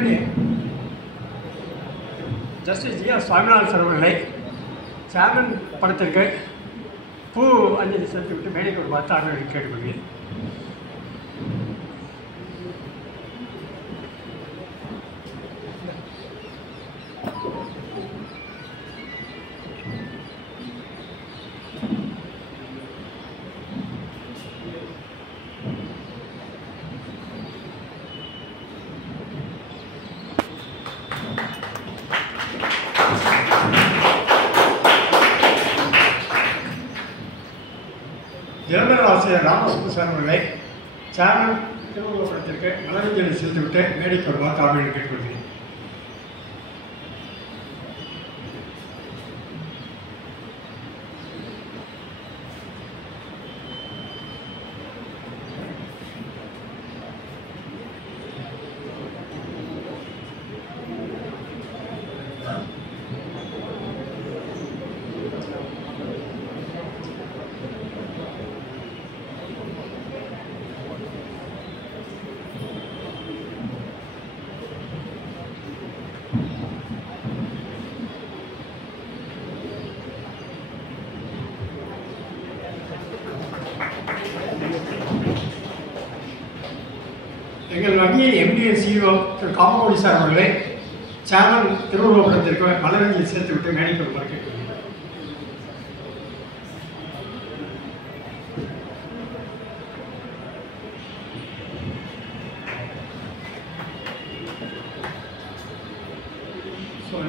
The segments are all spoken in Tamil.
முன்னாடி ஜஸ்டிஸ் ஜி.ஆர். சுவாமிநாதன் சார் அவர்களை சேர்மன் படத்திற்கு பூ அஞ்சலி செலுத்திவிட்டு மேடைக்கு ஒரு 10 ஆண்டுகள் கேட்டுக்கொள்கிறேன். ஜெனரல் ஆசிரியர் ராமசுப்பு சார் அவர்களை சேர்மன் திருவள்ளுவர் படத்திற்கு மலரஞ்சலி செலுத்திவிட்டு மேடைக்கு ஒரு 10 ஆண்டுகள் கேட்டுக்கொள்கிறேன். எங்கள் வங்கியின் MD CEO திரு காமகோடி சார் அவர்களை சேர்மன் திருவள்ளுவர் படத்திற்கு மலரஞ்சலி செலுத்திவிட்டு மேடைக்கு ஒரு கேட்கிறேன்.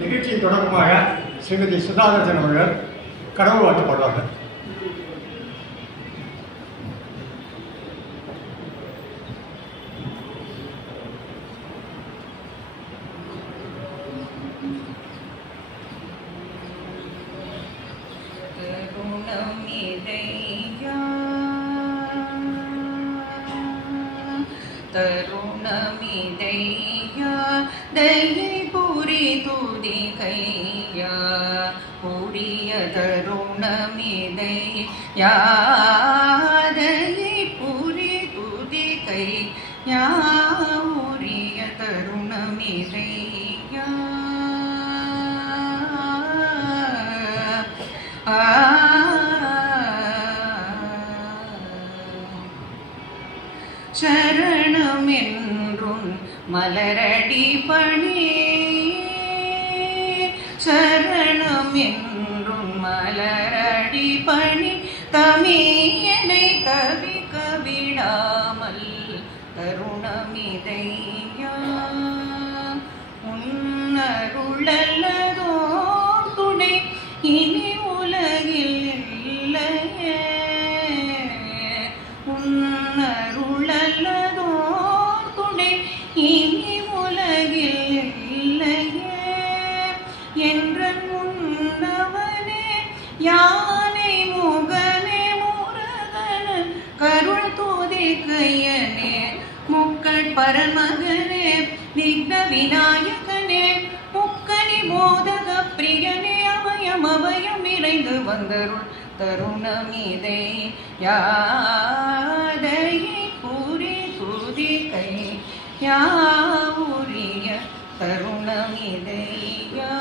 நிகழ்ச்சியின் தொடக்கமாக ஸ்ரீமதி சுதாகரன் அவர்கள் கடவுள் வாழ்த்து பாடுவார்கள். தருணமிதையா தையை புரி துதி கையா புரிய தருணமிதையா தையை புரி துதி கையா உரிய தருணமிதையா சரணம் என்றும் மலரடி பணி சரணம் என்றும் மலரடி பணி தமியனை தவிக்க விடாமல் தருணமிதையா உன்னருளல்லதோ துணை இனி உலகில் இல்லையே உன்னருளல்லதோ துணை இனி உலகில் இல்லையே என்ற முன்னவனே யானை முகனே முருகனன் கருள் தூதி கையனே முக்கள் பரமகனே விக்ன விநாயகனே முக்கனி போதக பிரியனே அபயம் அபயம் இறைந்து வந்தருள் தருணமிதை யாதையை பூரி துதி கை யாவுரிய தருணமிதையா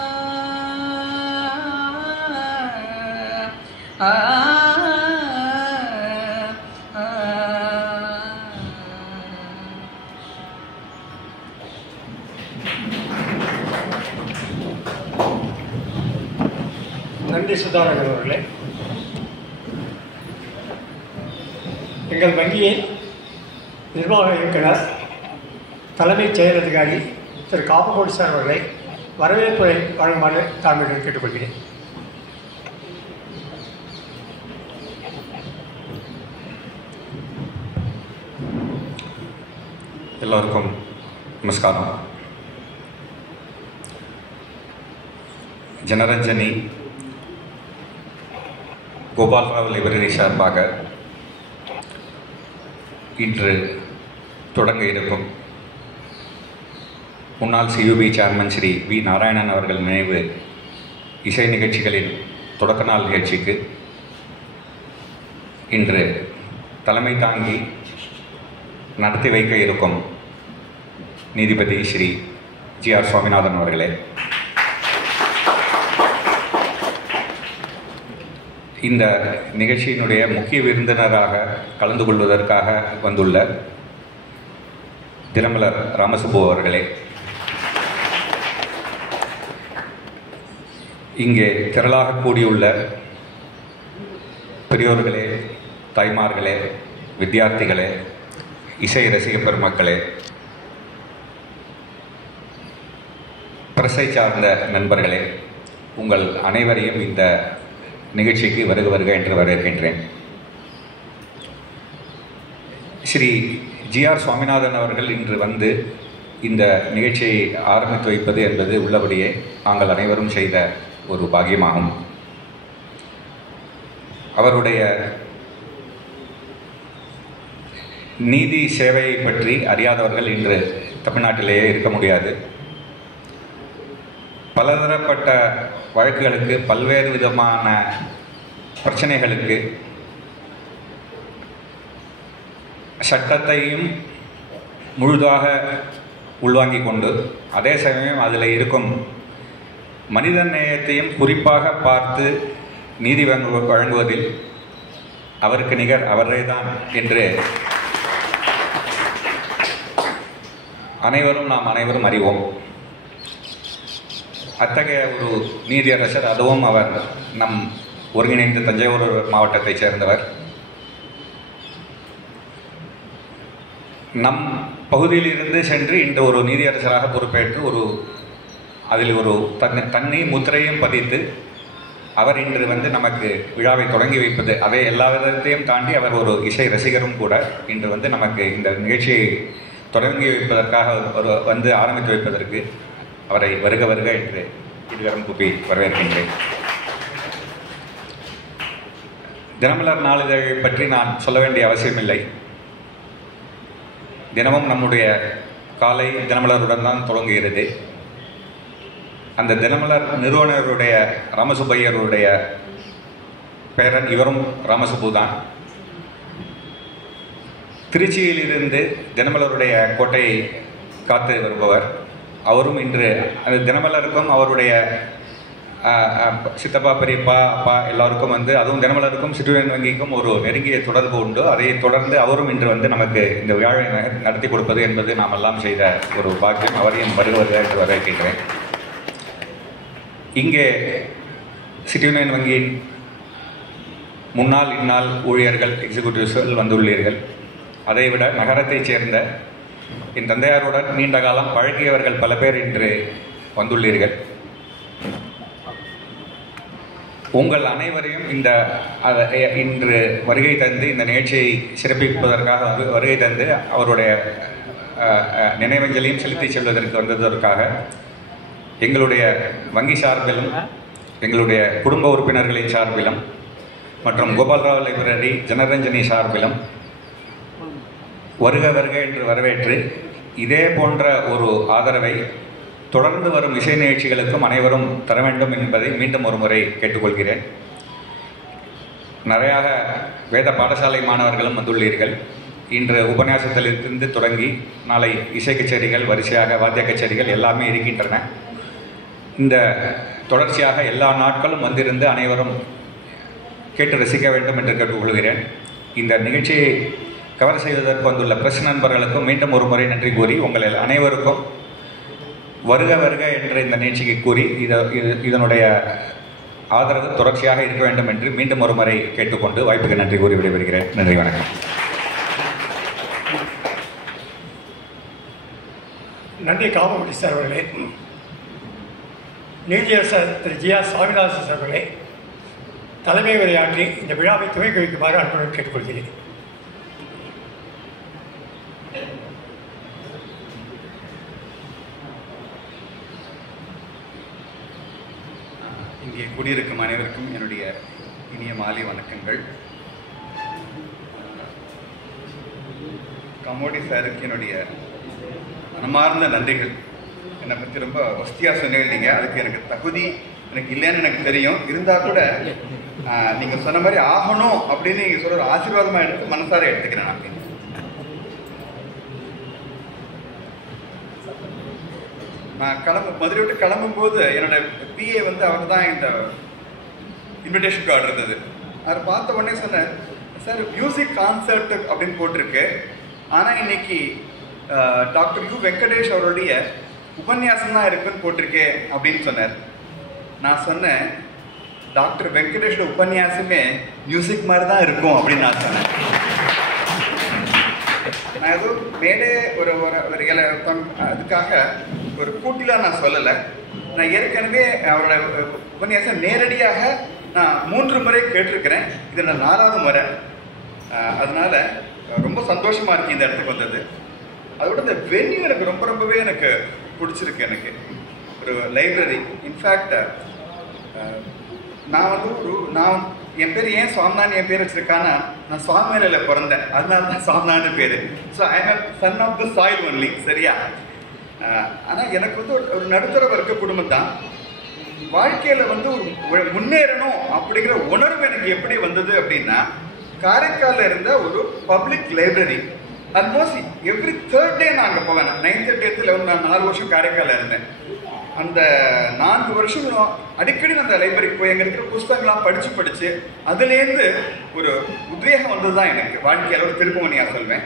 நன்றி சுதாகரன் அவர்களே. எங்கள் வங்கியின் நிர்வாக இயக்குனர் தலைமைச் செயல் அதிகாரி திரு காமகோடி சார் அவர்களை வரவேற்புரை வழங்குமாறு தாழ்மையுடன் கேட்டுக்கொள்கிறேன். எல்லோருக்கும் நமஸ்காரம். ஜனரஞ்சனி கோபால்ராவ் லைப்ரரி சார்பாக இன்று தொடங்க இருக்கும் முன்னாள் CUB chairman Shri V. Narayanan அவர்கள் நினைவு இசை நிகழ்ச்சிகளின் தொடக்க நாள் நிகழ்ச்சிக்கு இன்று தலைமை தாங்கி நடத்தி வைக்க இருக்கும் நீதிபதி ஸ்ரீ ஜி.ஆர். சுவாமிநாதன் அவர்களே, இந்த நிகழ்ச்சியினுடைய முக்கிய விருந்தினராக கலந்து கொள்வதற்காக வந்துள்ள தினமலர் ராமசுப்பு அவர்களே, இங்கே திரளாக கூடியுள்ள பெரியோர்களே, தாய்மார்களே, வித்தியார்த்திகளே, இசை ரசிக பெருமக்களே, பிரசை சார்ந்த நண்பர்களே, உங்கள் அனைவரையும் இந்த நிகழ்ச்சிக்கு வருக வருக என்று வரவேற்கின்றேன். ஸ்ரீ ஜி.ஆர். சுவாமிநாதன் அவர்கள் இன்று வந்து இந்த நிகழ்ச்சியை ஆரம்பித்து வைப்பது என்பது உள்ளபடியே நாங்கள் அனைவரும் செய்த ஒரு பாக்கியமாகும். அவருடைய நீதி சேவையை பற்றி அறியாதவர்கள் இன்று தமிழ்நாட்டிலேயே இருக்க முடியாது. பலதரப்பட்ட வழக்குகளுக்கு, பல்வேறு விதமான பிரச்சனைகளுக்கு சட்டத்தையும் முழுதாக உள்வாங்கிக் கொண்டு, அதே சமயம் அதில் இருக்கும் மனித நேயத்தையும் குறிப்பாக பார்த்து நீதி வழங்குவதில் அவருக்கு நிகர் அவரே தான் என்று நாம் அனைவரும் அறிவோம். அத்தகைய ஒரு நீதியரசர், அதுவும் அவர் நம் ஒருங்கிணைந்த தஞ்சாவூர் மாவட்டத்தைச் சேர்ந்தவர். நம் பகுதியிலிருந்து சென்று இன்று ஒரு நீதியரசராக பொறுப்பேற்று அதில் ஒரு தன்னை முத்திரையும் பதித்து அவர் இன்று வந்து நமக்கு விழாவை தொடங்கி வைப்பது, அதை எல்லா விதத்தையும் தாண்டி அவர் ஒரு இசை ரசிகரும் கூட. இன்று வந்து நமக்கு இந்த நிகழ்ச்சியை தொடங்கி வைப்பதற்காக வந்து ஆரம்பித்து வைப்பதற்கு அவரை வருக வருக என்று இருகரம் கூப்பி வரவேற்கின்றேன். தினமலர் நாளிதழ் பற்றி நான் சொல்ல வேண்டிய அவசியமில்லை. தினமும் நம்முடைய காலை தினமலருடன் தான் தொடங்குகிறது. அந்த தினமலர் நிறுவனருடைய ராமசுப்பையருடைய பேரன் இவரும் ராமசுப்பு தான். திருச்சியிலிருந்து தினமலருடைய கோட்டையை காத்து வருபவர். அவரும் இன்று அந்த தினமலருக்கும் அவருடைய சித்தப்பா, பெரியப்பா, அப்பா எல்லாருக்கும் வந்து, அதுவும் தினமலருக்கும் சிற்றுவன் வங்கிக்கும் ஒரு நெருங்கிய தொடர்பு உண்டு. அதை தொடர்ந்து அவரும் இன்று வந்து நமக்கு இந்த விழாவை நடத்தி கொடுப்பது என்பது நாம் எல்லாம் செய்த ஒரு பாக்கியம். அவரையும் வருவதாக என்று வரவேற்கின்றேன். இங்கே சிற்றுவன் வங்கியின் முன்னாள் இந்நாள் ஊழியர்கள், எக்ஸிக்யூட்டிவ்ஸ்கள் வந்துள்ளீர்கள். அதைவிட நகரத்தைச் சேர்ந்த என் தந்தையாருடன் நீண்ட காலம் பழகியவர்கள் பல பேர் இன்று வந்துள்ளீர்கள். உங்கள் அனைவரையும் இன்று வருகை தந்து இந்த நிகழ்ச்சியை சிறப்பிப்பதற்காக வருகை தந்து அவருடைய நினைவஞ்சலியும் செலுத்தி செல்வதற்கு வந்ததற்காக எங்களுடைய வங்கி சார்பிலும், எங்களுடைய குடும்ப உறுப்பினர்களின் சார்பிலும் மற்றும் கோபால்ராவ் லைப்ரரி ஜனரஞ்சனி சார்பிலும் வருக வருக என்று வரவேற்று, இதே போன்ற ஒரு ஆதரவை தொடர்ந்து வரும் இசை நிகழ்ச்சிகளுக்கும் அனைவரும் தர வேண்டும் என்பதை மீண்டும் ஒரு முறை கேட்டுக்கொள்கிறேன். நிறையாக வேத பாடசாலை மாணவர்களும் வந்துள்ளீர்கள். இன்று உபன்யாசத்திலிருந்து தொடங்கி நாளை இசை கச்சேரிகள், வரிசையாக வாத்திய கச்சேரிகள் எல்லாமே இருக்கின்றன. இந்த தொடர்ச்சியாக எல்லா நாட்களும் வந்திருந்து அனைவரும் கேட்டு ரசிக்க வேண்டும் என்று கேட்டுக்கொள்கிறேன். இந்த நிகழ்ச்சியை கவர் செய்வதற்கு வந்துள்ள பிரஸ் நண்பர்களுக்கும் மீண்டும் ஒரு முறை நன்றி கூறி, உங்கள் அனைவருக்கும் வருக வருக என்ற இந்த நிகழ்ச்சிக்கு கூறி இதனுடைய ஆதரவு தொடர்ச்சியாக இருக்க வேண்டும் என்று மீண்டும் ஒரு முறை கேட்டுக்கொண்டு வாய்ப்புக்கு நன்றி கூறி விடைபெறுகிறேன். நன்றி, வணக்கம். நன்றி காமகுடி சார் அவர்களே. நீதியரசர் திரு ஜி.ஆர். சுவாமிநாதன் சார் அவர்களே, தலைமை உரையாற்றி இந்த விழாவை துவக்கி வைக்குமாறு அன்புடன் கேட்டுக்கொள்கிறேன். இங்கே கூடியிருக்கும் அனைவருக்கும் என்னுடைய இனிய மாலை வணக்கங்கள். கமோடி சாருக்கு என்னுடைய மனமார்ந்த நன்றிகள். என்னை பற்றி ரொம்ப வசதியாக சொன்னீங்க. அதுக்கு எனக்கு தகுதி எனக்கு இல்லைன்னு எனக்கு தெரியும். இருந்தால் கூட நீங்கள் சொன்ன மாதிரி ஆகணும் அப்படின்னு நீங்கள் சொல்கிற ஆசீர்வாதமாக எடுத்து மனசார எடுத்துக்கிறேன். நான் நான் மதுரை விட்டு கிளம்பும்போது என்னோட பிஏ வந்து அவர் தான் இந்த இன்விடேஷன் கார்டு இருந்தது. அதை பார்த்த உடனே சொன்னேன், சார் மியூசிக் கான்சர்ட் அப்படின்னு போட்டிருக்கு, ஆனால் இன்னைக்கு டாக்டர் யு வெங்கடேஷ் அவருடைய உபன்யாசம் தான் இருக்குன்னு போட்டிருக்கே அப்படின்னு சொன்னார். நான் சொன்னேன், டாக்டர் வெங்கடேஷோட உபன்யாசமே மியூசிக் மாதிரி தான் இருக்கும் அப்படின்னு நான் சொன்னேன். நான் ஏதோ மேலே ஒரு அதுக்காக ஒரு கூட்டிலாம் நான் சொல்லலை. நான் ஏற்கனவே அவரோட உபன்யாசம் நேரடியாக நான் 3 முறை கேட்டிருக்கிறேன். இது நான் 4வது முறை. அதனால ரொம்ப சந்தோஷமா இருக்கு இந்த இடத்துக்கு வந்தது. அதோட இந்த வென்யூ எனக்கு ரொம்பவே எனக்கு பிடிச்சிருக்கு. எனக்கு ஒரு லைப்ரரி. இன்ஃபேக்ட் நான் வந்து என் பேர் ஏன் சுவாமிநாதன் என் பேர் வச்சிருக்கான்னா, நான் சுவாமியில பிறந்தேன், அதனால தான் சுவாமிநாதன் பேர். So I am son of the soil only. சரியா? ஆனால் எனக்கு வந்து ஒரு நடுத்தர வர்க்க குடும்பம் தான். வாழ்க்கையில் வந்து ஒரு முன்னேறணும் அப்படிங்கிற உணர்வு எனக்கு எப்படி வந்தது அப்படின்னா, காரைக்காலில் இருந்த ஒரு public library. Almost every 3rd டே நான் அங்கே போவேன். 9th 10th 11 நான் 4 வருஷம் காரைக்காலில் இருந்தேன். அந்த 4 வருஷங்களும் அடிக்கடி நான் அந்த லைப்ரரிக்கு போய் அங்கே இருக்கிற புஸ்தகங்கள்லாம் படித்து அதுலேருந்து ஒரு உத்வேகம் வந்தது தான் எனக்கு வாழ்க்கையில் ஒரு திருப்புமணியாக சொல்வேன்.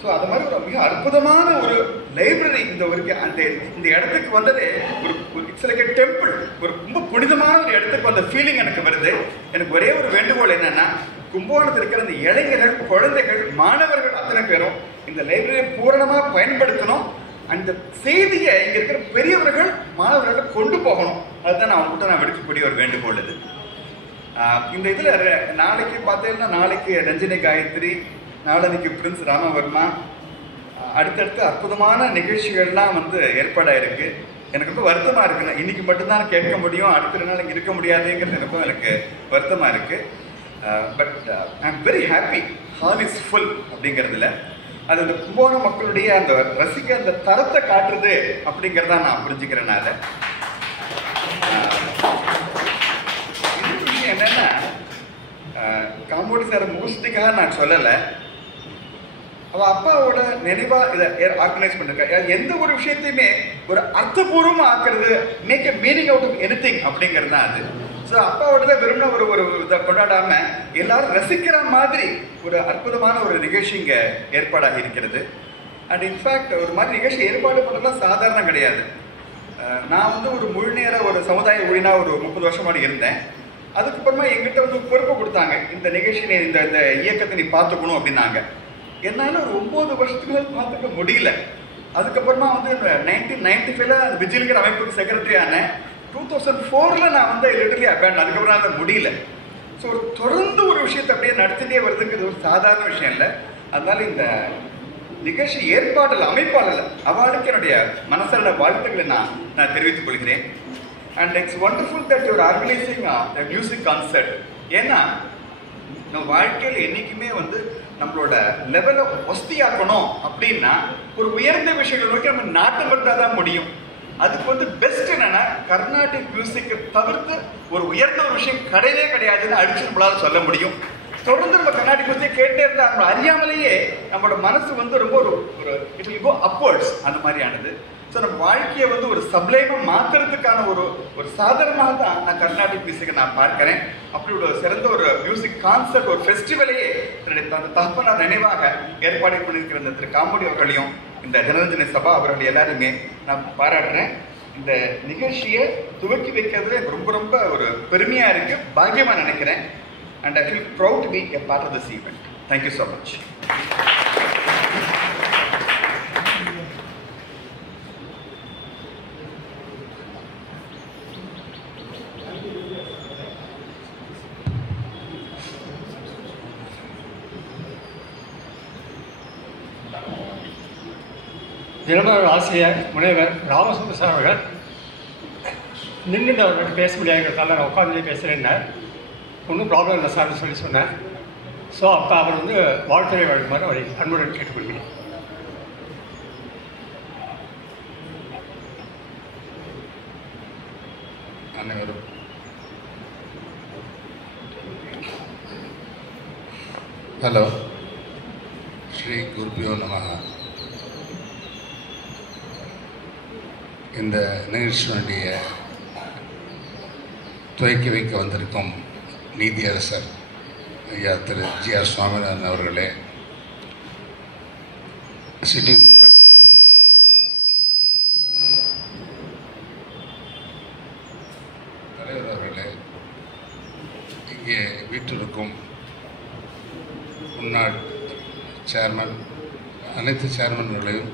ஸோ அது மாதிரி ஒரு மிக அற்புதமான ஒரு லைப்ரரி இந்த இடத்துக்கு வந்ததே ஒரு இட்ஸ் லைக் எ டெம்பிள். ஒரு ரொம்ப புனிதமான ஒரு இடத்துக்கு வந்த ஃபீலிங் எனக்கு வருது. எனக்கு ஒரே ஒரு வேண்டுகோள் என்னன்னா, கும்பகோணத்தில் இருக்கிற அந்த இளைஞர்கள், குழந்தைகள், மாணவர்கள் அத்தனை பேரும் இந்த லைப்ரரியை பூரணமாக பயன்படுத்தணும். அந்த செய்தியை இங்கே இருக்கிற பெரியவர்கள் மாணவர்கள் கொண்டு போகணும். அதுதான் நான் அவங்ககிட்ட விடுக்கக்கூடிய ஒரு வேண்டுகோள் இது. இந்த இதில் நாளைக்கு பார்த்தீங்கன்னா, நாளைக்கு ரஞ்சினி காயத்ரி, நாளன்னைக்கு பிரின்ஸ் ராமவர்மா, அடுத்தடுத்து அற்புதமான நிகழ்ச்சிகள்லாம் வந்து ஏற்பாடாயிருக்கு. எனக்கு ரொம்ப வருத்தமாக இருக்குண்ணா. இன்னைக்கு மட்டும்தான் கேட்க முடியும், அடுத்த நாள் இங்கே இருக்க முடியாதுங்கிறது எனக்கும் எனக்கு வருத்தமாக இருக்குது. But I am very happy. Hall is full அப்படிங்கிறதுல அது அந்த கும்பகோணம் மக்களுடைய அந்த ரசிக்க அந்த தரத்தை காட்டுறது அப்படிங்கிறத நான் புரிஞ்சுக்கிறேன். அதை இன்னொரு விஷயம் என்னன்னா, காம்போடி சார் முகஸ்துக்காக நான் சொல்லலை, அவள் அப்பாவோட நினைவாக இதை ஆர்கனைஸ் பண்ணிருக்கா. எந்த ஒரு விஷயத்தையுமே ஒரு அர்த்தபூர்வமாக ஆக்குறது, make a meaning out of anything அப்படிங்கிறது தான் அது. ஸோ அப்பாவோட விரும்பின ஒரு இதை கொண்டாடாம எல்லாரும் ரசிக்கிற மாதிரி ஒரு அற்புதமான ஒரு நிகழ்ச்சி இங்கே ஏற்பாடாகி இருக்கிறது. அண்ட் இன்ஃபேக்ட் ஒரு மாதிரி நிகழ்ச்சி ஏற்பாடு பண்ணுறதுலாம் சாதாரணம் கிடையாது. நான் வந்து ஒரு முழு நேர ஒரு சமுதாய ஊழினா ஒரு 30 வருஷமாக இருந்தேன். அதுக்கப்புறமா எங்கிட்ட வந்து பொறுப்பு கொடுத்தாங்க, இந்த நிகழ்ச்சி இந்த இயக்கத்தை நீ பார்த்துக்கணும் அப்படின்னாங்க. என்னால் ஒரு 9 வருஷத்துக்கு மேலே பார்த்துக்க முடியல. அதுக்கப்புறமா வந்து 1995 அந்த விஜிலுங்கிற அமைப்புக்கு செக்ரட்டரி ஆனேன். 2004 நான் வந்து லிட்டரலி அபேண்ட். அதுக்கப்புறம் நான் முடியல. ஸோ ஒரு தொடர்ந்து ஒரு விஷயத்தை அப்படியே நடத்திட்டே வருதுங்கிறது ஒரு சாதாரண விஷயம் இல்லை. அதனால இந்த நிகழ்ச்சி ஏற்பாடில் அமைப்பாளர் அவளுக்கு என்னுடைய மனசார வாழ்த்துக்களை நான் தெரிவித்துக் கொள்கிறேன். And it's wonderful that you're organising a music concert. ஏன்னா நம்ம வாழ்க்கையில் என்றைக்குமே வந்து நம்மளோட லெவலை வசதியாக்கணும் அப்படின்னா ஒரு உயர்ந்த விஷயங்களை நோக்கி நம்ம நாட்டம் இருந்தால் தான் முடியும். அதுக்கு வந்து பெஸ்ட் என்னன்னா, கர்நாடிக் மியூசிக்கை தவிர்த்து ஒரு உயர்ந்த ஒரு விஷயம் கிடையவே கிடையாதுன்னு அடிச்சு நம்மளால சொல்ல முடியும். தொடர்ந்து நம்ம கர்நாடிக் மியூசிக் கேட்டே இருந்தா நம்ம அறியாமலேயே நம்மளோட மனசு வந்து ரொம்ப ஒரு இட் வில் கோ அப்வர்ட்ஸ் அந்த மாதிரியானது. ஸோ நம்ம வாழ்க்கையை வந்து ஒரு சப்ளைமாக மாற்றுறதுக்கான ஒரு சாதனமாக தான் நான் கர்நாடிக் மியூசிக்கை நான் பார்க்கிறேன். அப்படி ஒரு சிறந்த ஒரு மியூசிக் கான்சர்ட், ஒரு ஃபெஸ்டிவலையே என்னுடைய தகப்பனார் நினைவாக ஏற்பாடு பண்ணியிருக்கிற இந்த திரு காமெடி அவர்களையும் இந்த ஜனரஞ்சனி சபா அவர்கள் எல்லாருமே நான் பாராட்டுறேன். இந்த நிகழ்ச்சியை துவக்கி வைக்கிறதுல எனக்கு ரொம்ப ஒரு பெருமையாக இருக்குது, பாக்கியமாக நினைக்கிறேன். And I feel proud to be a part of this event. Thank you so much. Dinamalar ஆசிரியர் முனைவர் ராமசுந்தர் சார் அவர்கள் நின்று அவர்கிட்ட பேச முடியாதுங்கிறதால நான் உட்காந்து பேசுகிறேன்னா ஒன்றும் ப்ராப்ளம் இல்லை சார்னு சொன்னேன். ஸோ அப்போ அவர் வந்து வாழ்த்துறை வழங்குமாறு அவரை அன்புடன் கேட்டுக்கொள்கிறேன். அனைவரும் ஹலோ. ஸ்ரீ குருபியோ நமஹ. இந்த நிகழ்ச்சியினுடைய துவக்கி வைக்க வந்திருக்கும் நீதியரசர் ஐயா திரு ஜி.ஆர். சுவாமிநாதன் அவர்களே, சிட்டி தலைவர் அவர்களே, இங்கே வீட்டிற்கும் முன்னாள் சேர்மன், அனைத்து சேர்மன்களையும்,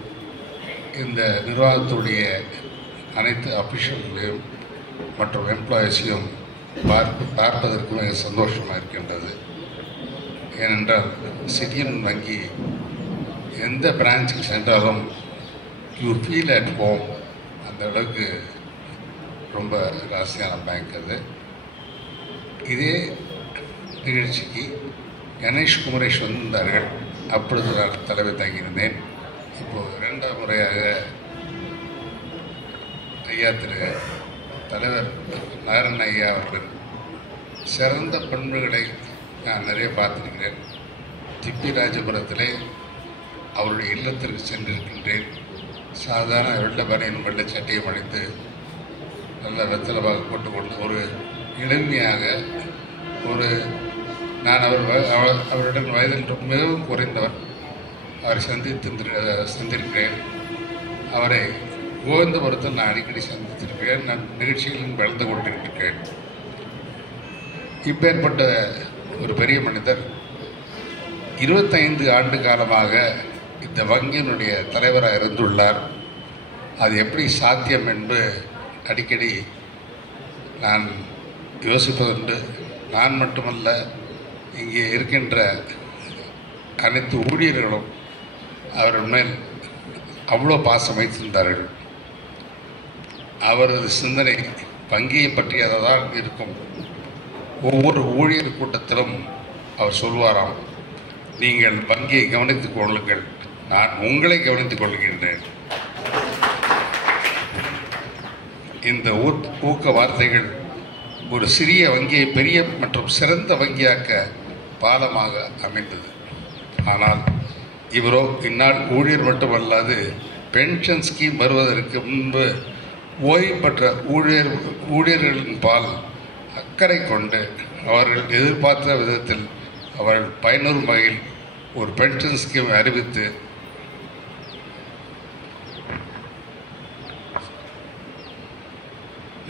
இந்த நிர்வாகத்துடைய அனைத்து அஃபிஷியல்களையும் மற்றும் எம்ப்ளாயீஸையும் பார்ப்பதற்கு மிக சந்தோஷமாக இருக்கின்றது. ஏனென்றால் சிட்டியன் வங்கி எந்த பிரான்ச்சுக்கு சென்றாலும் யூ ஃபீல் அட் ஹோம். அந்த அளவுக்கு ரொம்ப ராசியான பேங்க் அது. இதே நிகழ்ச்சிக்கு கணேஷ் குமரேஷ் வந்திருந்தார்கள். அப்பொழுது நான் தலைமை தாங்கியிருந்தேன். இப்போது 2ஆம் முறையாக ஐயா திரு தலைவர் நாராயண ஐயா அவர்கள் சிறந்த பண்புகளை நான் நிறைய பார்த்திருக்கிறேன். திப்பி ராஜபுரத்திலே அவருடைய இல்லத்திற்கு சென்றிருக்கின்றேன். சாதாரண வெள்ளை பனியனும் வெள்ளை சட்டையும் அணிந்து நல்ல வெத்தலைவாக போட்டுக்கொண்டு ஒரு எளிமையாக ஒரு நான் அவருடன் வயதில் மிகவும் குறைந்தவர் அவரை சந்திருக்கிறேன். அவரை கோவிந்தபுரத்தில் நான் அடிக்கடி சந்தித்திருக்கிறேன். நான் நிகழ்ச்சிகளில் வளர்ந்து கொண்டிருக்கிறேன். இப்பேற்பட்ட ஒரு பெரிய மனிதர் 25 ஆண்டு காலமாக இந்த வங்கியினுடைய தலைவராக இருந்துள்ளார். அது எப்படி சாத்தியம் என்று அடிக்கடி நான் யோசிப்பதுண்டு. நான் மட்டுமல்ல, இங்கே இருக்கின்ற அனைத்து ஊழியர்களும் அவர்கள் மேல் அவ்வளோ பாசம் வைத்திருந்தார்கள். அவரது சிந்தனை வங்கியை பற்றியதான் இருக்கும். ஒவ்வொரு ஊழியர் கூட்டத்திலும் அவர் சொல்வாராம், நீங்கள் வங்கியை கவனித்துக் கொள்ளுங்கள், நான் உங்களை கவனித்துக் கொள்கின்றேன். இந்த ஊக்க வார்த்தைகள் ஒரு சிறிய வங்கியை பெரிய மற்றும் சிறந்த வங்கியாக்க பாலமாக அமைந்தது. ஆனால் இவரோ இந்நாள் ஊழியர் மட்டுமல்லாது பென்ஷன் ஸ்கீம் வருவதற்கு முன்பு ஓய்வு பெற்ற ஊழியர்களின் பால் அக்கறை கொண்டு அவர்கள் எதிர்பார்த்த விதத்தில் அவர்கள் பயனுறும் வகையில் ஒரு பென்ஷன் ஸ்கீம் அறிவித்து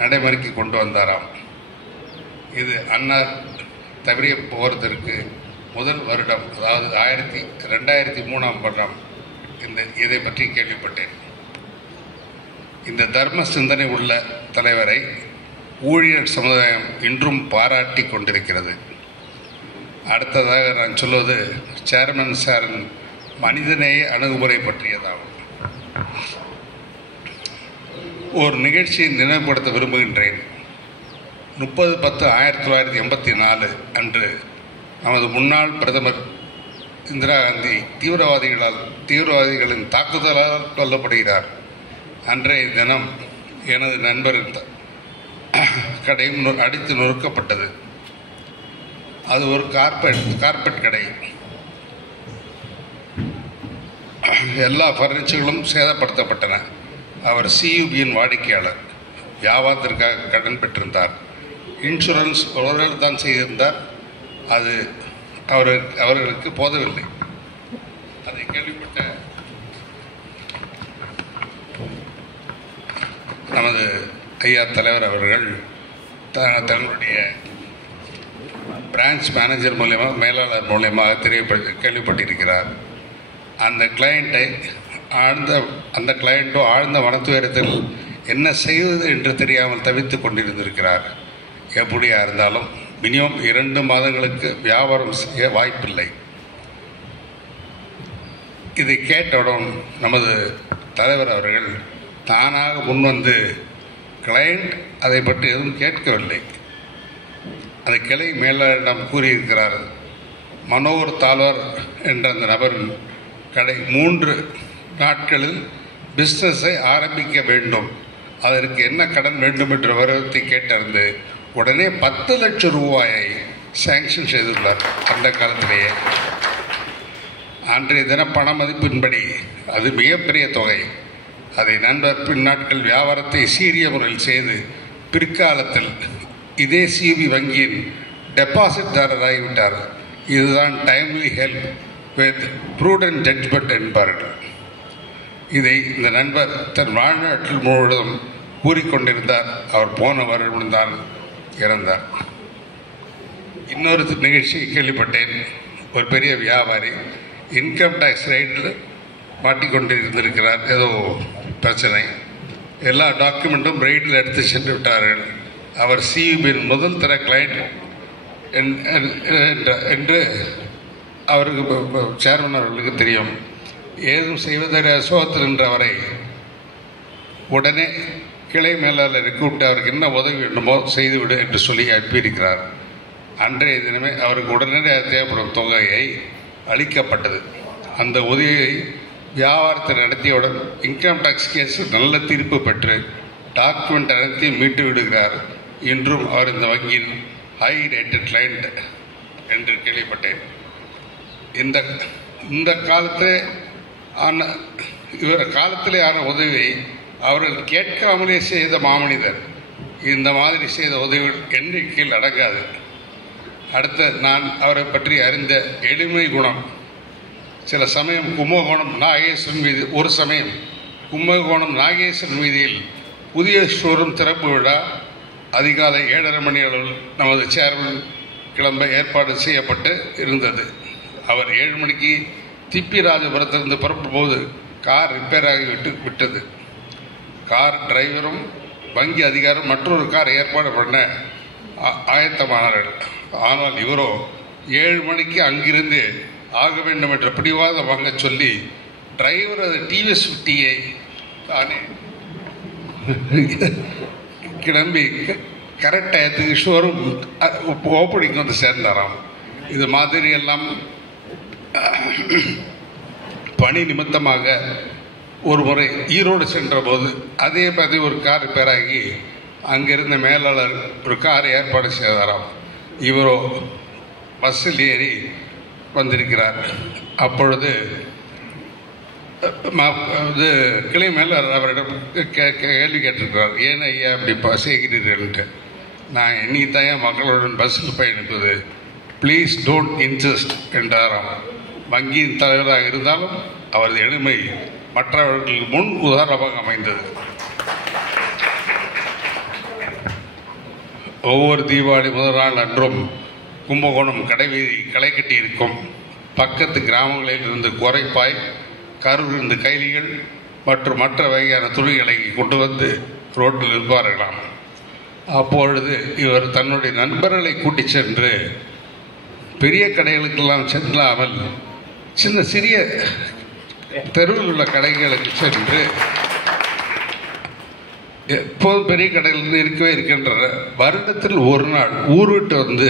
நடைமுறைக்கு கொண்டு வந்தாராம். இது அண்ணா தவறிய போவதற்கு முதல் வருடம், அதாவது 2003ஆம் வருடம் இதை பற்றி கேள்விப்பட்டேன். இந்த தர்ம சிந்தனை உள்ள தலைவரை ஊழியர் சமுதாயம் இன்றும் பாராட்டி கொண்டிருக்கிறது. அடுத்ததாக நான் சொல்வது சேர்மன் சாரின் மனிதநேய அணுகுமுறை பற்றியதாகும். ஒரு நிகழ்ச்சியை நினைவுபடுத்த விரும்புகின்றேன். 30/10/1984 அன்று நமது முன்னாள் பிரதமர் இந்திரா காந்தி தீவிரவாதிகளின் தாக்குதலால் கொல்லப்படுகிறார். அன்றைய தினம் எனது நண்பரின் கடையும் அடித்து நொறுக்கப்பட்டது. அது ஒரு கார்பெட் கடை. எல்லா ஃபர்னிச்சர்களும் சேதப்படுத்தப்பட்டன. அவர் சியூபியின் வாடிக்கையாளர். வியாபாரத்திற்காக கடன் பெற்றிருந்தார். இன்சூரன்ஸ் ஒருவர்கள் தான் செய்திருந்தார். அது அவர்களுக்கு போதவில்லை. அதை கேள்விப்பட்ட நமது ஐயா தலைவர் அவர்கள் தங்களுடைய பிரான்ச் மேனேஜர் மூலயமாக, மேலாளர் மூலயமாக கேள்விப்பட்டிருக்கிறார். அந்த கிளையண்ட்டோ ஆழ்ந்த மனத்துயரத்தில் என்ன செய்வது என்று தெரியாமல் தவித்து கொண்டிருந்திருக்கிறார். எப்படியா இருந்தாலும் மினிமம் 2 மாதங்களுக்கு வியாபாரம் செய்ய வாய்ப்பில்லை. இதை கேட்டவுடன் நமது தலைவர் அவர்கள் தானாக முன்வந்து, கிளையண்ட் அதை பற்றி எதுவும் கேட்கவில்லை, அந்த கிளை மேலாளரிடம் கூறியிருக்கிறார். மனோகர் தால்வார் என்ற அந்த நபரின் கடை 3 நாட்களில் பிஸ்னஸை ஆரம்பிக்க வேண்டும், அதற்கு என்ன கடன் வேண்டும் என்ற விவரத்தை கேட்டறிந்து உடனே 10 லட்சம் ரூபாயை சாங்ஷன் செய்துள்ளார். அந்த காலத்திலேயே அன்றைய தின பண மதிப்பின்படி அது மிகப்பெரிய தொகை. அதை நண்பர் பின்னாட்கள் வியாபாரத்தை சீரிய முறையில் செய்து பிற்காலத்தில் இதே சிபி வங்கியின் டெபாசிட்தாரராகிவிட்டார். இதுதான் timely help with prudent judgement என்பார்கள். இதை இந்த நண்பர் தன் வாழ்நாட்டில் முழுவதும் கூறிக்கொண்டிருந்தார். அவர் போன வருடம் இறந்தார். இன்னொரு நிகழ்ச்சியை கேள்விப்பட்டேன். ஒரு பெரிய வியாபாரி இன்கம் டேக்ஸ் ரைடில் மாட்டிக்கொண்டிருந்திருக்கிறார். ஏதோ பிரச்சனை, எல்லா டாக்குமெண்ட்டும் ரைடில் எடுத்து சென்று விட்டார்கள். அவர் சிபியின் முதல் தர கிளைண்ட் என்று அவருக்கு சேர்மன் அவர்களுக்கு தெரியும். ஏதும் செய்வதற்கு அசோகத்தில் நின்றவரை உடனே கிளை மேலாளரை கூப்பிட்டு அவருக்கு என்ன உதவி வேண்டுமோ செய்துவிடு என்று சொல்லி அனுப்பியிருக்கிறார். அன்றைய தினமே அவருக்கு உடனடியாக தேவைப்படும் தொகையை அளிக்கப்பட்டது. அந்த உதவியை வியாபாரத்தை நடத்தியவுடன் இன்கம் டேக்ஸ் கேஸ் நல்ல தீர்ப்பு பெற்று டாக்குமெண்ட் அனைத்தையும் மீட்டு விடுகிறார். இன்றும் அவர் இந்த வங்கியின் ஹை ரேட்டட் கிளைண்ட் என்று கேள்விப்பட்டேன். இந்த காலத்திலே காலத்திலே ஆன உதவியை அவர்கள் கேட்காமலே செய்த மாமனிதர். இந்த மாதிரி செய்த உதவிகள் எண்ணிக்கையில் அடங்காது. அடுத்த நான் அவரை பற்றி அறிந்த எளிமை குணம். சில சமயம் கும்பகோணம் நாகேஸ்வரன் வீதி ஒரு சமயம் கும்பகோணம் நாகேஸ்வரன் வீதியில் புதிய ஷோரூம் திறப்பு விழா அதிகாலை 7:30 மணி அளவில் நமது சேர்மன் கிளம்ப ஏற்பாடு செய்யப்பட்டு இருந்தது. அவர் 7 மணிக்கு திப்பிராஜபுரத்திலிருந்து புறப்படும் போது கார் ரிப்பேர் ஆகி விட்டது. கார் டிரைவரும் வங்கி அதிகாரம் மற்றொரு கார் ஏற்பாடு பண்ண ஆயத்தமானார்கள். ஆனால் இவரோ 7 மணிக்கு அங்கிருந்து ஆக வேண்டும் என்ற பிடிவாதம் வாங்க சொல்லி டிரைவர் அது டிவிஎஸ் 50 தானே கிளம்பி கரெக்ட் டயத்துக்கு ஷோரூம் ஓப்பனிங் வந்து சேர்ந்தாராம். இது மாதிரி எல்லாம் பணி நிமித்தமாக ஒரு முறை ஈரோடு சென்ற போது அதே மாதிரி ஒரு கார் ரிப்பேர் ஆகி அங்கிருந்த மேலாளர் ஒரு காரை ஏற்பாடு செய்தாராம். இவரோ பஸ்ஸில் ஏறி வந்திருக்கிறார். அப்பொழுது இது கிளை மேலாளர் அவரிடம் கேள்வி கேட்டிருக்கிறார். ஏன் ஐயா அப்படி செய்கிறீர்கள்ட்டு. நான் இன்னைக்கு மக்களுடன் பஸ்ஸில் பயணிப்பது, ப்ளீஸ் டோன்ட் இன்சிஸ்ட் என்றாராம். வங்கியின் தலைவராக இருந்தாலும் அவரது எளிமை மற்றவர்களுக்கு முன் உதாரணமாக அமைந்தது. ஒவ்வொரு தீபாவளி முதல் நாள் அன்றும் கும்பகோணம் கடைவீதி களை கட்டியிருக்கும். பக்கத்து கிராமங்களில் இருந்து குறைப்பாய், கருவிலிருந்து கைலிகள் மற்றும் மற்ற வகையான துணிகளை கொண்டு வந்து ரோட்டில் இருப்பார்களாம். அப்பொழுது இவர் தன்னுடைய நண்பர்களை கூட்டி சென்று பெரிய கடைகளுக்கெல்லாம் செல்லாமல் சிறிய தெருவில் உள்ள கடைகளுக்கு சென்று, எப்போதும் பெரிய கடைகள் இருக்கவே இருக்கின்றன, வருடத்தில் ஒரு நாள் ஊர் விட்டு வந்து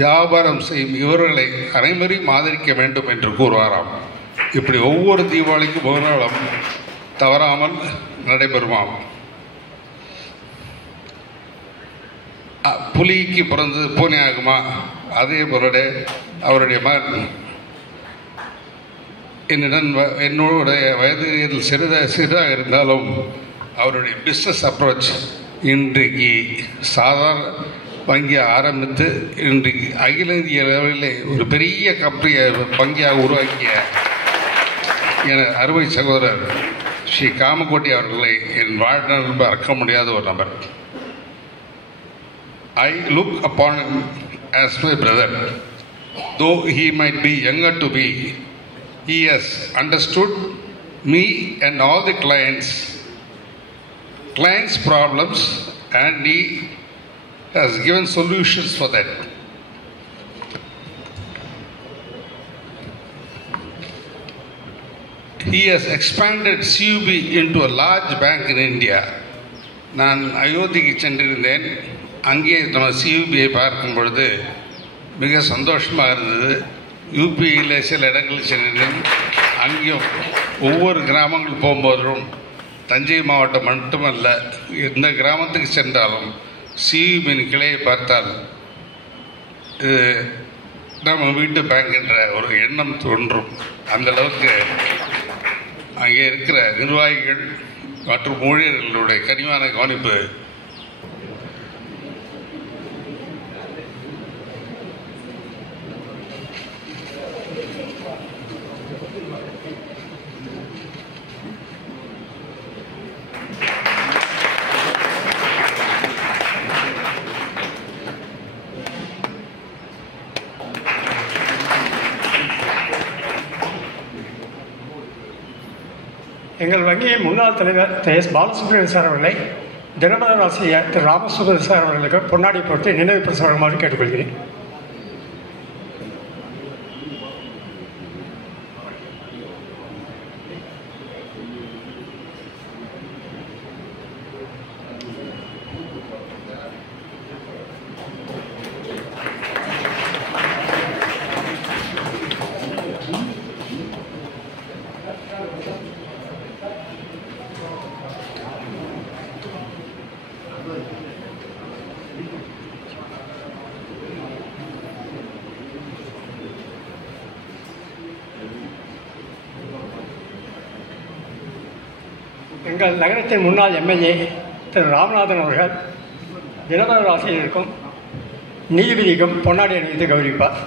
வியாபாரம் செய்யும் இவர்களை அனைவரையும் ஆதரிக்க வேண்டும் என்று கூறுவாராம். இப்படி ஒவ்வொரு தீபாவளிக்கும் ஒரு நாளும் தவறாமல் நடைபெறுமாம். புலிக்கு பிறந்தது பூனை ஆகுமா? அதே போல அவருடைய மகன் என்னுடைய வயது சிறிதாக இருந்தாலும் அவருடைய பிஸ்னஸ் அப்ரோச் இன்றைக்கு சாதாரண வங்கியை ஆரம்பித்து இன்றைக்கு அகில இந்திய அளவிலே ஒரு பெரிய கம்பெனியை வங்கியாக உருவாக்கிய என அருமை சகோதரர் ஸ்ரீ காமகோட்டி அவர்களை என் வாழ்நாள் மறக்க முடியாத ஒரு நபர். I look upon him as my brother. Though he might be younger to me, he has understood me and all the clients' problems, and he has given solutions for that. He has expanded CUB into a large bank in India. நான் அயோத்திக்கு சென்றிருந்தேன். அங்கே நம்ம சியூபியை பார்க்கும் பொழுது மிக சந்தோஷமாக இருந்தது. யூபியில் சில இடங்களில் சென்றேன். அங்கேயும் ஒவ்வொரு கிராமங்கள் போகும்போதும் தஞ்சை மாவட்டம் மட்டுமல்ல, எந்த கிராமத்துக்கு சென்றாலும் சியூபியின் கிளையை பார்த்தால் இது நம்ம வீட்டு பேங்க் என்ற ஒரு எண்ணம் தோன்றும். அந்தளவுக்கு அங்கே இருக்கிற நிர்வாகிகள் மற்றும் ஊழியர்களுடைய கனிவான கவனிப்பு. எங்கள் வங்கியின் முன்னாள் தலைவர் எஸ் பாலசுப்ரமணியன் சார் அவர்களை தினமலர் ஆசிரியர் திரு ராமசுப்ரமணியன் சார் அவர்களுக்கு பொன்னாடி பொறுத்து நினைவு பிரசுரமாறு கேட்டுக்கொள்கிறேன். எங்கள் நகரத்தின் முன்னாள் எம்எல்ஏ திரு ராமநாதன் அவர்கள் தினமலர் ஆசிரியருக்கும் நீதிபதிக்கும் பொன்னாடி அணிவித்து கௌரவிப்பார்.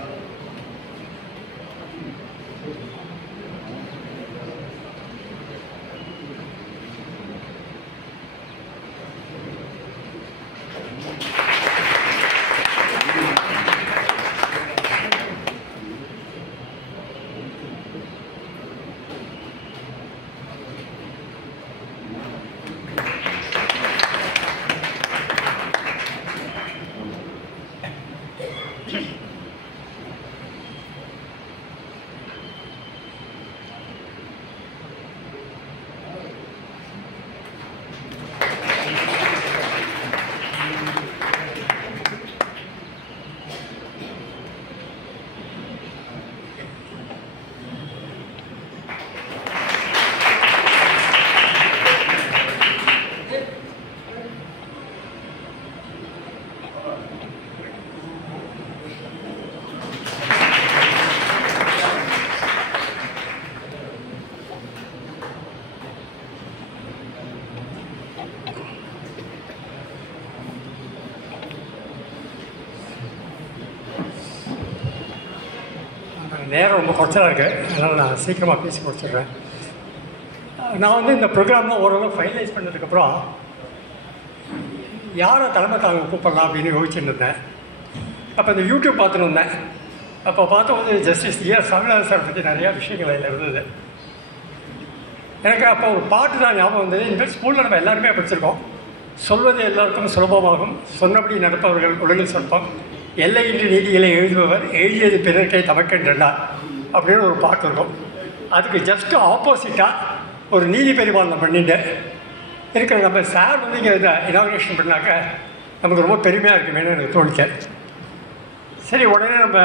நேரம் ரொம்ப குறைச்சலாக இருக்குது, அதனால் நான் சீக்கிரமாக பேசி முடிச்சிடுறேன். நான் வந்து இந்த ப்ரோக்ராம்லாம் ஓரளவு ஃபைனலைஸ் பண்ணதுக்கப்புறம் யாரை தலைமை தாங்க கூப்பிடலாம் அப்படின்னு யோசிச்சுட்டு இருந்தேன். அப்போ இந்த யூடியூப் பார்த்துட்டு இருந்தேன். அப்போ பார்த்தபோது ஜஸ்டிஸ் ஏஆர் சாமிநாதன் சார் பற்றி நிறையா விஷயங்கள் அதில் இருந்தது. எனக்கு அப்போ ஒரு பாட்டு தான் ஞாபகம் வந்தது. இனிமேல் ஸ்கூலில் நம்ம எல்லாருமே படிச்சிருக்கோம். சொல்வது எல்லாருக்கும் சுலபமாகும், சொன்னபடி நடப்பவர்கள் உலகில் சொற்பம், எல்லையின்றி நீதிகளை எழுதுபவர் எழுதியது பிறர்க்கை தமக்கென்றார் அப்படின்னு ஒரு பாட்டு இருக்கும். அதுக்கு ஜஸ்ட்டு ஆப்போசிட்டாக ஒரு நீதி பரிபாலனை பண்ணிட்டு இருக்கிற நம்ம சார் வந்து இங்கே இதை இனாக்ரேஷன் பண்ணாக்க நமக்கு ரொம்ப பெருமையாக இருக்குமேனு எனக்கு தோணிச்சேன். சரி, உடனே நம்ம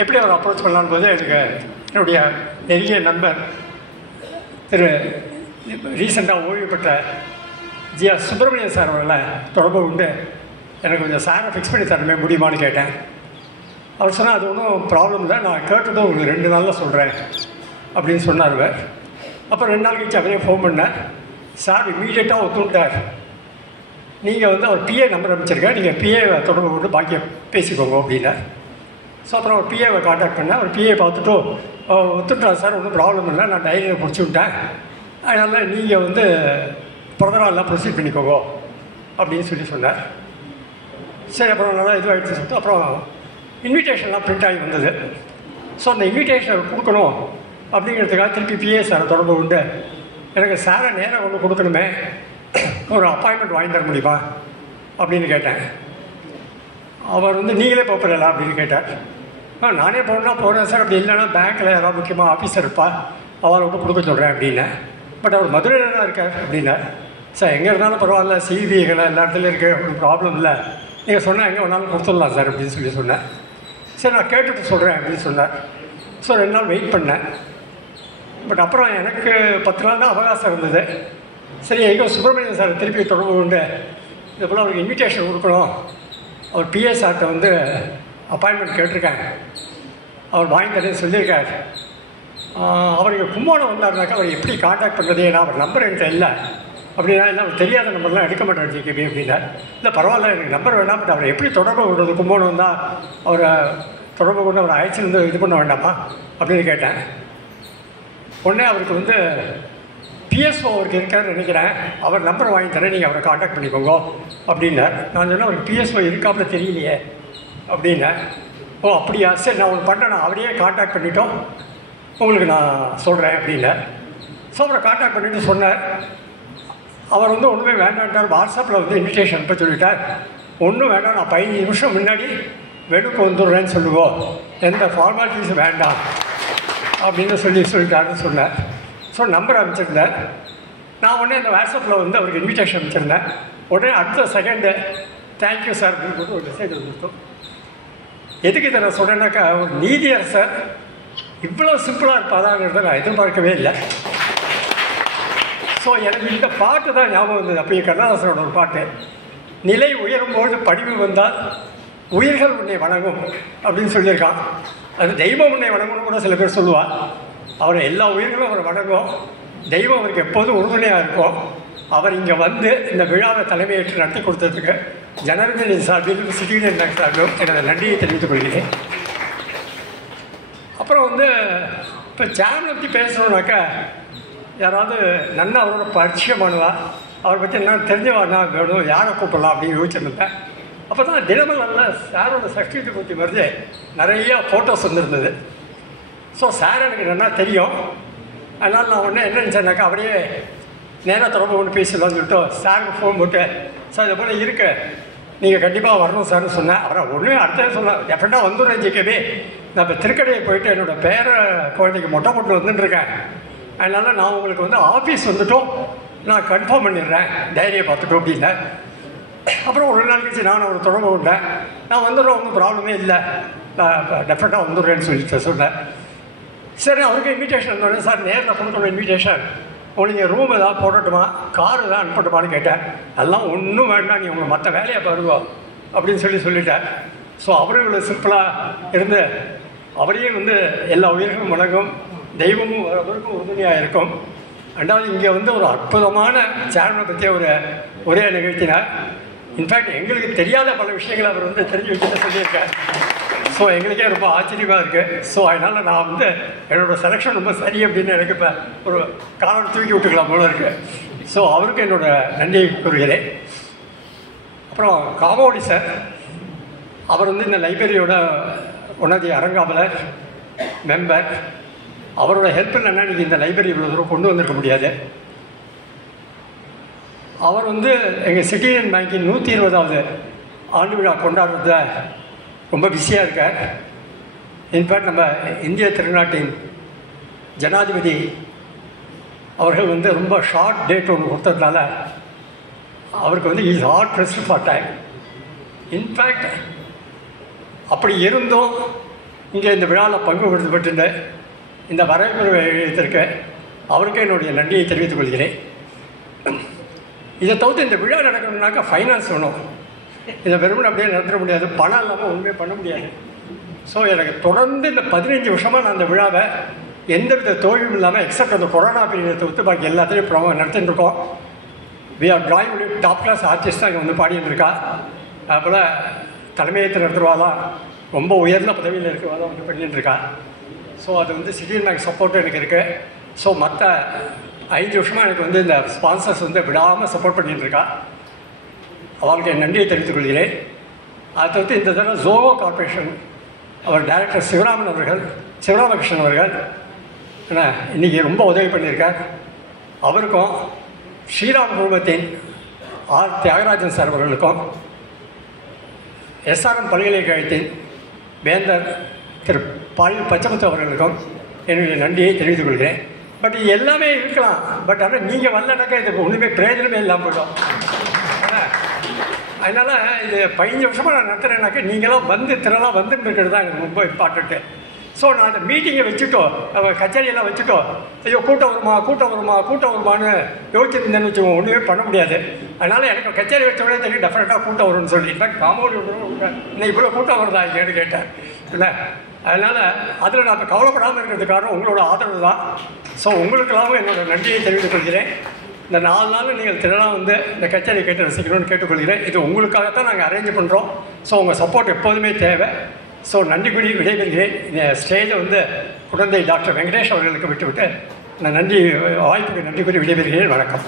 எப்படி அவர் அப்ரோச் பண்ணலான்னு போது எனக்கு என்னுடைய நெருங்கிய நண்பர் திரு ரீசெண்டாக ஓய்வு பெற்ற ஜிஆர் சுப்பிரமணியன் சார் அவர்களை தொடர்பு உண்டு எனக்கு கொஞ்சம் சாரை ஃபிக்ஸ் பண்ணி தரமே முடியுமான்னு கேட்டேன். அவர் சொன்னால் அது ஒன்றும் ப்ராப்ளம் இல்லை, நான் கேட்டுதான் உங்களுக்கு 2 நாளில் சொல்கிறேன் அப்படின்னு சொன்னார். அப்புறம் 2 நாள் கழிச்சு அவரே ஃபோன் பண்ணேன். சார் இமீடியட்டாக ஒத்துட்டார். நீங்கள் வந்து அவர் பிஏ நம்பர் அனுப்பிச்சிருக்கேன், நீங்கள் பிஏவை தொடர்பு கொண்டு பாக்கியை பேசிக்கோங்க அப்படின்னா. ஸோ அப்புறம் அவர் பிஏவை காண்டாக்ட் பண்ணேன். அவர் பிஏ பார்த்துட்டு ஒத்துட்டார் சார், ஒன்றும் ப்ராப்ளம் இல்லை, நான் டைரியில் பிடிச்சி விட்டேன், அதனால் நீங்கள் வந்து ஃபர்தராக எல்லாம் ப்ரொசீட் பண்ணிக்கோங்க அப்படின்னு சொன்னார். சரி, அப்புறம் நல்லா இதுவாகிடுச்சு சொல்லிட்டு அப்புறம் இன்விடேஷன்லாம் பிரிண்ட் ஆகி வந்தது. ஸோ அந்த இன்விடேஷனை கொடுக்கணும் அப்படிங்கிறதுக்காக திருப்பி பிஏ சாரை தொடர்பு கொண்டு எனக்கு சாரை நேராக கொண்டு கொடுக்கணுமே, ஒரு அப்பாயின்மெண்ட் வாங்கி தர முடியுமா அப்படின்னு கேட்டேன். அவர் வந்து நீங்களே போகிறீங்களா அப்படின்னு கேட்டார். நானே போகணுன்னா போகிறேன் சார், அப்படி இல்லைன்னா பேங்க்கில் யாராவது முக்கியமாக ஆஃபீஸர் இருப்பா, அவரை வந்து கொடுக்க சொல்கிறேன் அப்படின்னேன். பட் அவர் மதுரையில் தான் இருக்கார் அப்படின்னார். சார் எங்கே இருந்தாலும் பரவாயில்ல, சிபிஐகளை எல்லா இடத்துலையும் இருக்குது, ஒன்றும் ப்ராப்ளம் இல்லை, நீங்கள் சொன்னால் எங்கே வேணாலும் கொடுத்துடலாம் சார் அப்படின்னு சொன்னேன். சரி, நான் கேட்டுட்டு சொல்கிறேன் அப்படின்னு சொன்னார். ஸோ 2 நாள் வெயிட் பண்ணேன். பட் அப்புறம் எனக்கு 10 நாள் தான் அவகாசம் இருந்தது. சரி, எங்கே சுப்பிரமணியன் சார் திருப்பி தொடர்பு கொண்டு இது போல் அவருக்கு இன்விடேஷன் கொடுக்கணும், அவர் பிஏ சார்கிட்ட வந்து அப்பாயின்மெண்ட் கேட்டிருக்காங்க, அவர் வாங்கி தரேன்னு சொல்லியிருக்கார். அவர் இங்கே கும்போணம் வந்தாருனாக்கா அவர் எப்படி காண்டாக்ட் பண்ணுறது, ஏன்னா அவர் நம்பர் என்கிட்ட இல்லை, அப்படின்னா இல்லை அவர் தெரியாத நம்பர்லாம் எடுக்க மாட்டார் ஜிகேபி அப்படின்னா. இல்லை பரவாயில்ல எனக்கு நம்பர் வேண்டாம், பட் அவரை எப்படி தொடர்பு கொண்டது கும்போணம் தான் அவரை தொடர்பு கொண்டு அவரை அழைச்சி வந்து இது பண்ண வேண்டாமா அப்படின்னு கேட்டேன். உடனே அவருக்கு வந்து பிஎஸ்ஓ அவருக்கு இருக்காருன்னு நினைக்கிறேன், அவர் நம்பர் வாங்கி தரேன், நீங்கள் அவரை காண்டாக்ட் பண்ணிக்கோங்க அப்படின்னார். நான் சொன்னேன் அவருக்கு பிஎஸ்ஓ இருக்காப்புல தெரியலையே அப்படின்னேன். ஓ அப்படியா, சரி நான் ஒன்று பண்ணுறேன், நான் அவரையே காண்டாக்ட் பண்ணிட்டோம் உங்களுக்கு நான் சொல்கிறேன் அப்படின்னார். ஸோ அவரை காண்டாக்ட் பண்ணிவிட்டு சொன்னார். அவர் வந்து ஒன்றுமே வேண்டான்ட்டார். வாட்ஸ்அப்பில் வந்து இன்விடேஷன் அனுப்ப சொல்லிட்டார். ஒன்றும் வேண்டாம், நான் 15 நிமிஷம் முன்னாடி வெளுக்கு வந்துடுறேன்னு சொல்லுவோம், எந்த ஃபார்மாலிட்டிஸும் வேண்டாம் அப்படின்னு சொல்லிட்டாருன்னு சொன்னேன். ஸோ நம்பர் அனுப்பிச்சிருந்தேன். நான் உடனே அந்த வாட்ஸ்அப்பில் வந்து அவருக்கு இன்விடேஷன் அனுப்பிச்சிருந்தேன். உடனே அடுத்த செகண்டு தேங்க்யூ சார் அப்படின்னு போட்டு ஒரு மெசேஜ் வந்துருக்கோம். எதுக்கு இதை நான் சொன்னேன்னாக்கா, ஒரு நீதியரசர் இவ்வளோ சிம்பிளாக இருப்பாதாங்கிறத நான் எதிர்பார்க்கவே இல்லை. ஸோ எனக்கு இந்த பாட்டு தான் ஞாபகம் வந்தது. அப்போ கண்ணதாசனோட ஒரு பாட்டு, நிலை உயரும்போது படிவு வந்தால் உயிர்கள் உன்னை வணங்கும் அப்படின்னு சொல்லியிருக்கான். அது தெய்வம் உன்னை வணங்கும்னு கூட சில பேர் சொல்லுவாள். அவரை எல்லா உயிர்களும் அவரை வணங்கும், தெய்வம் அவருக்கு எப்போதும் உறுதுணையாக இருக்கும். அவர் இங்கே வந்து இந்த விழாவை தலைமையேற்று நடத்தி கொடுத்ததுக்கு ஜனாதிபதி சார்பில் சிட்டியின் சார்பிலும் எனது நன்றியை தெரிவித்துக் கொள்கிறேன். அப்புறம் வந்து இப்போ சேனலை பற்றி பேசணுன்னாக்கா, யாராவது நன்னா அவரோட பரிச்சயமானவா, அவரை பற்றி என்ன தெரிஞ்சவானா வேணும், யாரை கூப்பிடலாம் அப்படின்னு யோசிச்சுருந்தேன். அப்போ தான் தினமலரில் சாரோட சக்தியத்தை பற்றி வருது, நிறையா ஃபோட்டோஸ் வந்துருந்தது. ஸோ சார் எனக்கு நல்லா தெரியும். அதனால் நான் உடனே என்ன நினச்சேன்னாக்கா, அப்படியே நேராக தொடர்பு கொண்டு பேசலாம்னு சொல்லிட்டு சாருக்கு ஃபோன் போட்டு, சார் இதை போல் இருக்கு, நீங்கள் கண்டிப்பாக வரணும் சார்னு சொன்னேன். அவரை ஒன்றுமே அடுத்தது சொன்னேன், டெஃபினட்டாக வந்துடுறேன் ஜிகேபி, நான் இப்போ திருக்கடையை போயிட்டு என்னோடய பேரை குழந்தைக்கு மொட்டை போட்டு வந்துட்டுருக்கேன். அதனால் நான் உங்களுக்கு வந்து ஆஃபீஸ் வந்துட்டோம் நான் கன்ஃபார்ம் பண்ணிடுறேன், டைரியை பார்த்துட்டோம் அப்படின்னா. அப்புறம் ஒரு நாள் கழிச்சு நான் ஒரு தொடர்பு கொண்டேன். நான் வந்துடுறேன், ஒன்றும் ப்ராப்ளமே இல்லை, நான் டெஃபினட்டாக வந்துடுறேன்னு சொல்லிட்டு சொன்னேன். சரி அவருக்கு இன்விடேஷன் வந்தோடனே, சார் நேரில் கொடுக்கணும் இன்விடேஷன், உங்களுக்கு ரூம் ஏதாவது போடட்டுமா, கார் ஏதாவது அனுப்பட்டுமான்னு கேட்டேன். அதெல்லாம் ஒன்றும் வேண்டாம், நீ உங்களை மற்ற வேலையை பாருவோம் அப்படின்னு சொல்லிட்டேன். ஸோ அவரும் இவ்வளோ சிம்பிளாக இருந்து அவரையும் வந்து எல்லா உயிர்களும் வணங்கும், தெய்வமும் அவருக்கும் உறுதுணையாக இருக்கும். ரெண்டாவது இங்கே வந்து ஒரு அற்புதமான சேர்மனை பற்றிய ஒரே நிகழ்த்தினார். இன்ஃபேக்ட் எங்களுக்கு தெரியாத பல விஷயங்களை அவர் வந்து தெரிஞ்சு வச்சுட்டு சொல்லியிருக்கார். ஸோ எங்களுக்கே ரொம்ப ஆச்சரியமாக இருக்குது. ஸோ அதனால் நான் வந்து என்னோடய செலெக்ஷன் ரொம்ப சரி அப்படின்னு எனக்கு இப்போ ஒரு காலம் தூக்கி விட்டுக்கலாம் போல இருக்குது. ஸோ அவருக்கு என்னோடய நன்றியை கூறுகிறேன். அப்புறம் காமோடி சார், அவர் வந்து இந்த லைப்ரரியோட ஒன்னாதி அரங்காவலர் மெம்பர். அவரோட ஹெல்ப் இல்லைன்னா நீங்கள் இந்த லைப்ரரி இவ்வளோ தூரம் கொண்டு வந்திருக்க முடியாது. அவர் வந்து எங்கள் சிட்டிசன் பேங்கின் 120வது ஆண்டு விழா கொண்டாடுறத ரொம்ப பிஸியாக இருக்கார். இன்ஃபேக்ட் நம்ம இந்திய திருநாட்டின் ஜனாதிபதி அவர்கள் வந்து ரொம்ப ஷார்ட் டேட் ஒன்று கொடுத்ததுனால அவருக்கு வந்து is heart breast for time. In fact அப்படி இருந்தும் இங்கே இந்த விழாவில் பங்கு பெற்றுப்பட்டு இந்த வரவேற்பு எழுதியிருக்க அவருக்கு என்னுடைய நன்றியை தெரிவித்துக் கொள்கிறேன். இதை தவிர்த்து இந்த விழா நடக்கணும்னாக்கா ஃபைனான்ஸ் வேணும். இதை வெறுமனே அப்படியே நடத்த முடியாது, பணம் இல்லாமல் ஒன்றுமே பண்ண முடியாது. ஸோ எனக்கு தொடர்ந்து இந்த 15 வருஷமாக நான் அந்த விழாவை எந்தவித தோல்வியும் இல்லாமல் எக்ஸப்ட் அந்த கொரோனா பீரியடை தவிர்த்து பாக்கி எல்லாத்தையும் நடத்திட்டு இருக்கோம். We are drawing top class artist தான் இங்கே வந்து பாடிட்டு இருக்கா. அதுபோல் தலைமையேற்று நடத்துருவாதான், ரொம்ப உயர்ந்த பதவியில் இருக்கிறவாதான் வந்து பண்ணிட்டு இருக்கா. ஸோ அது வந்து சிட்டிசன் பேங்க் சப்போர்ட்டும் எனக்கு இருக்குது. ஸோ மற்ற 5 வருஷமாக எனக்கு வந்து இந்த ஸ்பான்சர்ஸ் வந்து விடாமல் சப்போர்ட் பண்ணிட்டுருக்கா. அவங்களுக்கு என் நன்றியை தெரிவித்துக் கொள்கிறேன். அதை தவிர்த்து இந்த தடவை ஜோகோ கார்பரேஷன் அவர் டைரக்டர் சிவராமகிருஷ்ணன் அவர்கள் இன்றைக்கி ரொம்ப உதவி பண்ணியிருக்கார். அவருக்கும் ஸ்ரீராம் குழுமத்தின் ஆர் தியாகராஜன் சார் அவர்களுக்கும் எஸ்ஆர்எம் பல்கலைக்கழகத்தின் வேந்தர் திரு பச்சமுத்து அவர்களுக்கும் என்னுடைய நன்றியை தெரிவித்துக் கொள்கிறேன். பட் இது எல்லாமே இருக்கலாம், பட் ஆனால் நீங்கள் வரலனாக்கா இதுக்கு ஒன்றுமே பிரயோஜனமே இல்லாமல் போயிடும். அதனால் இது 15 வருஷமாக நான் நடத்துகிறேன்னாக்கா நீங்களாம் வந்து திரளாக வந்துட்டு இருக்கிறது தான் எனக்கு ரொம்ப இம்பார்ட்டண்ட்டு. ஸோ நான் அந்த மீட்டிங்கை வச்சுட்டோம், கச்சேரியெல்லாம் வச்சுட்டோம், ஐயோ கூட்டம் வருமானு யோசிச்சிருந்தேன்னு வச்சுக்கோங்க, ஒன்றுமே பண்ண முடியாது. அதனால் எனக்கு கச்சேரி வச்சோடனே தெரியும் டெஃபினட்டாக கூட்டம் வரும்னு சொல்லி. இன்ஃபேக்ட் காமோடி இன்னும் இவ்வளோ கூட்டம் வருதா இல்லைன்னு கேட்டேன் இல்லை. அதனால் அதில் நான் கவலைப்படாமல் இருக்கிறது காரணம் உங்களோட ஆதரவு தான். ஸோ உங்களுக்கெல்லாம் என்னோடய நன்றியை தெரிவித்துக் கொள்கிறேன். இந்த 4 நாள் நீங்கள் தினம் வந்து இந்த கச்சேரி கேட்டு ரசிக்கணும்னு கேட்டுக்கொள்கிறேன். இது உங்களுக்காகத்தான் நாங்கள் அரேஞ்ச் பண்ணுறோம். ஸோ உங்கள் சப்போர்ட் எப்போதுமே தேவை. ஸோ நன்றி கூறி விடைபெறுகிறேன். இந்த ஸ்டேஜை வந்து குழந்தை டாக்டர் வெங்கடேஷ் அவர்களுக்கு விட்டுவிட்டு நான் வாய்ப்புக்கு நன்றி கூறி விடைபெறுகிறேன். வணக்கம்.